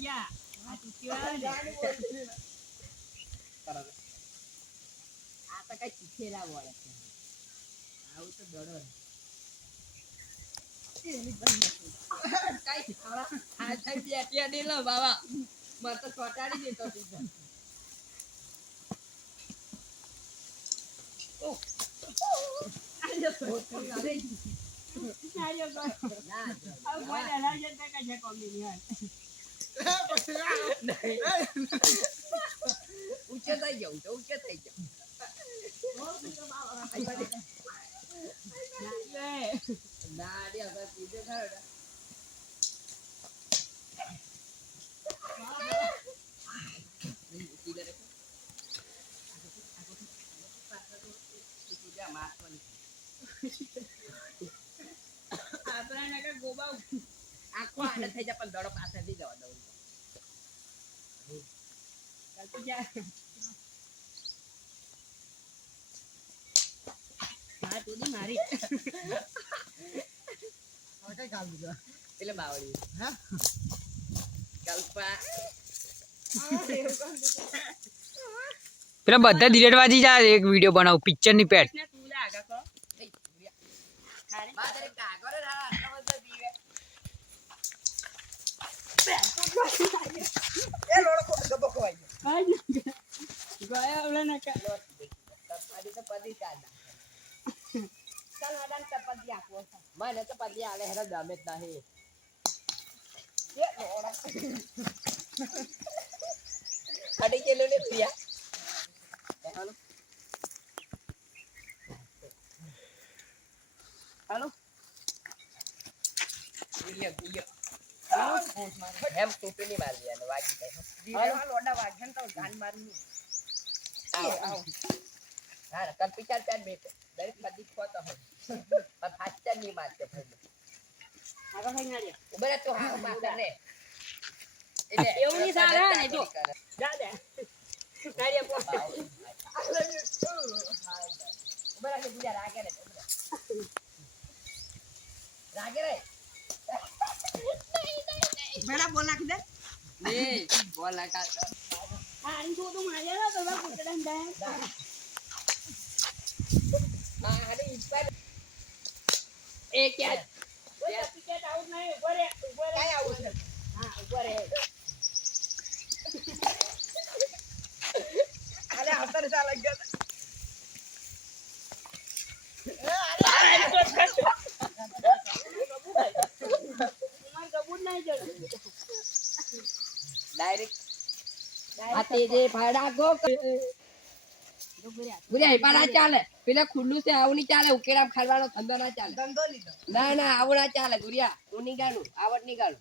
ગયા આ ચૂક્યો આ તો કઈ શીખેલા વાળા છે આવું તો દડો કઈ શીખવાડા આ થઈ બેટિયા દે લો બાબા મર તો છોટાડી દેતો દીધો ઓ આયો તો અરે આયો તો ના આ બોલે રાજન કાકા છે કોમી ની ઊંચો થઈ જાવ તો ઊંચો થઈ જાવ ના રે હવે સીધે ખરો આપણા નકા ગોબા આખો આને થઈ જાય પણ દડો પાછળથી જવા દઉં ચાલતું જા હા તું ની મારી હવે કઈ કાલ દીધો એટલે બાવળી હા કલ્પા પેલા બધા ડિલેટ વાજી જાય એક વિડિયો બનાવું પિક્ચર ની પેટ તું લે આગા કો બાદરે કાગરે રા આટલા બધા દીવે એ લોડો કો ગબો ખવાઈ ગયા ઓલા નકા તપાડી તો પડી કાઢા ચાલ હડાન તપાડી આપો મને તો પડી આલે હેરા દમે જ નહીં એ લોડા અડી કેલો ને પ્રિયા હાલો હાલો વિડિયો એમ ટૂટી ની મારી યાર વાગી જાય હાલો લોડા વાગ્યા તો ગાન મારનું આવ હા કલ પિચાર પેન બેટ દરેક બધી ખોતો હોય પણ ફાસ્ટર ની મારતે ભાઈ આગળ થઈ ના રે ઉભરે તો હા મારતે ને એટલે એવું ની સારા ને જો જા દે કાર્ય પોસ્ટ ઉભરે કે બીજા રાગે રે રાગે રે બેડા બોલ નાખી દે લે બોલ નાખા તો આની તો તો માર્યા તો બા કુટડન દે હા હાડે ઇસ્પાર એ ક્યાં ઓય ટિકિટ આઉટ નહીં ઉપર કઈ આઉટ છે હા ઉપર હે અરે હતર સા લગ ગયા અરે તો ડાયરેક્ટ આતે જે ફાડા ગો ગુરિયા પાડા ચાલે પેલા ખુલ્લું છે આવું ની ચાલે ઉકેડા ખાડવાનો ધંધો ના ચાલે ધંધો લીધો ના ના આવું ના ચાલે ગુરિયા હું ની ગાનું આવડ ની ગાનું